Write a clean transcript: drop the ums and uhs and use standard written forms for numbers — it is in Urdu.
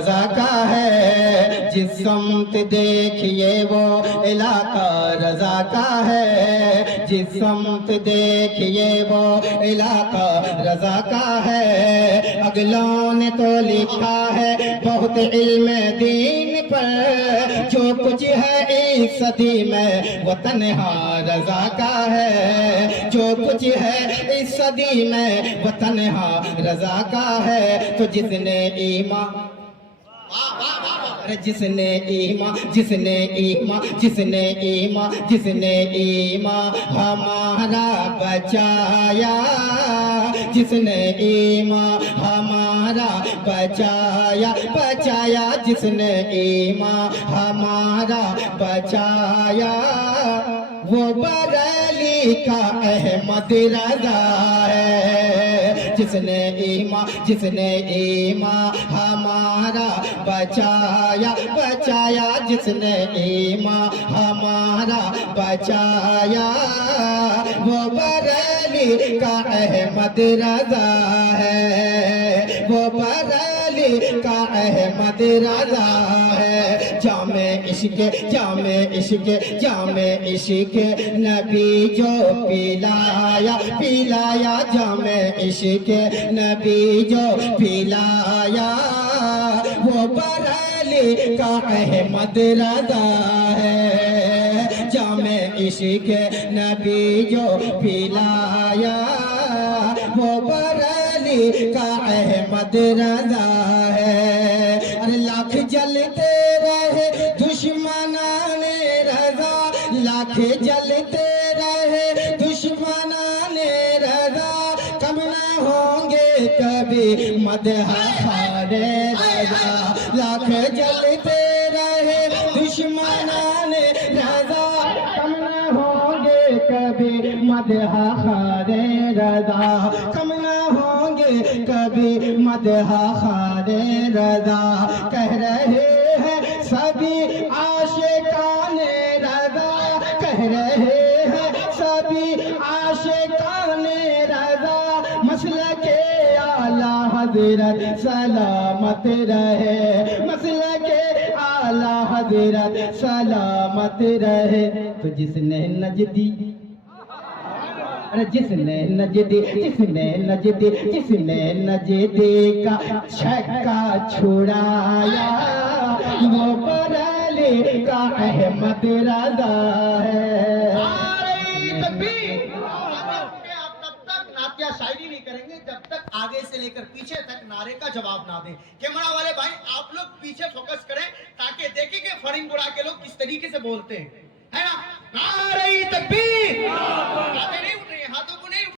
رضا کا ہے، جس سمت دیکھیے وہ علاقہ رضا کا ہے، جس سمت دیکھیے وہ علاقہ رضا کا ہے۔ اگلوں نے تو لکھا ہے بہت علم دین پر، جو کچھ ہے اس صدی میں وہ تنہا رضا کا ہے، جو کچھ ہے اس صدی میں وہ تنہا رضا کا ہے۔ تو جس نے ایمان جس نے ایمان جس نے ایمان جس نے ایمان جس نے ایمان ہمارا بچایا، جس نے ایمان ہمارا بچایا بچایا، جس نے ایمان ہمارا بچایا، وہ بریلی کا احمد رضا ہے۔ جس نے ایمان ہمارا بچایا بچایا، جس نے ایمان ہمارا بچایا، وہ بریلی کا احمد رضا ہے، وہ بریلی کا احمد رضا ہے۔ جامع عشق جامع عشق جامع عشق نبی جو پلایا پلایا، جامع عشق نبی جو پلایا، وہ بریلی کا احمد رضا ہے۔ جامع عشق نبی جو پلایا، وہ بریلی کا احمد رضا ہے۔ ارے لاکھ جلتے رہے دشمنان رضا، لاکھ جلتے رہے دشمنان رضا، کم نہ ہوں گے کبھی مدح خار رضا۔ لاکھ جلتے رہے دشمنان رضا، کم نہ ہوں گے کبھی مدح خار رضا، کم نہ ہوں گے کبھی مدح خار رضا۔ کہہ رہے ہیں سبھی عاشقان رضا، کہہ رہے ہیں سبھی عاشقان رضا، مسلک اعلیٰ حضرت سلامت رہے، مسلک اعلیٰ حضرت سلامت رہے۔ تو جس نے نجدی جس نے نجدی جس نے نجدی کا چھکا چھڑایا، وہ بریلی کا احمد رضا ہے۔ آپ تب تک نعتیہ شاعری نہیں کریں گے جب تک آگے سے لے کر پیچھے تک نعرے کا جواب نہ دیں۔ کیمرہ والے بھائی آپ لوگ پیچھے فوکس کریں تاکہ دیکھیں کہ فرنگ اڑا کے لوگ کس طریقے سے بولتے ہیں، ہے نا؟ نعرہ تکبیر!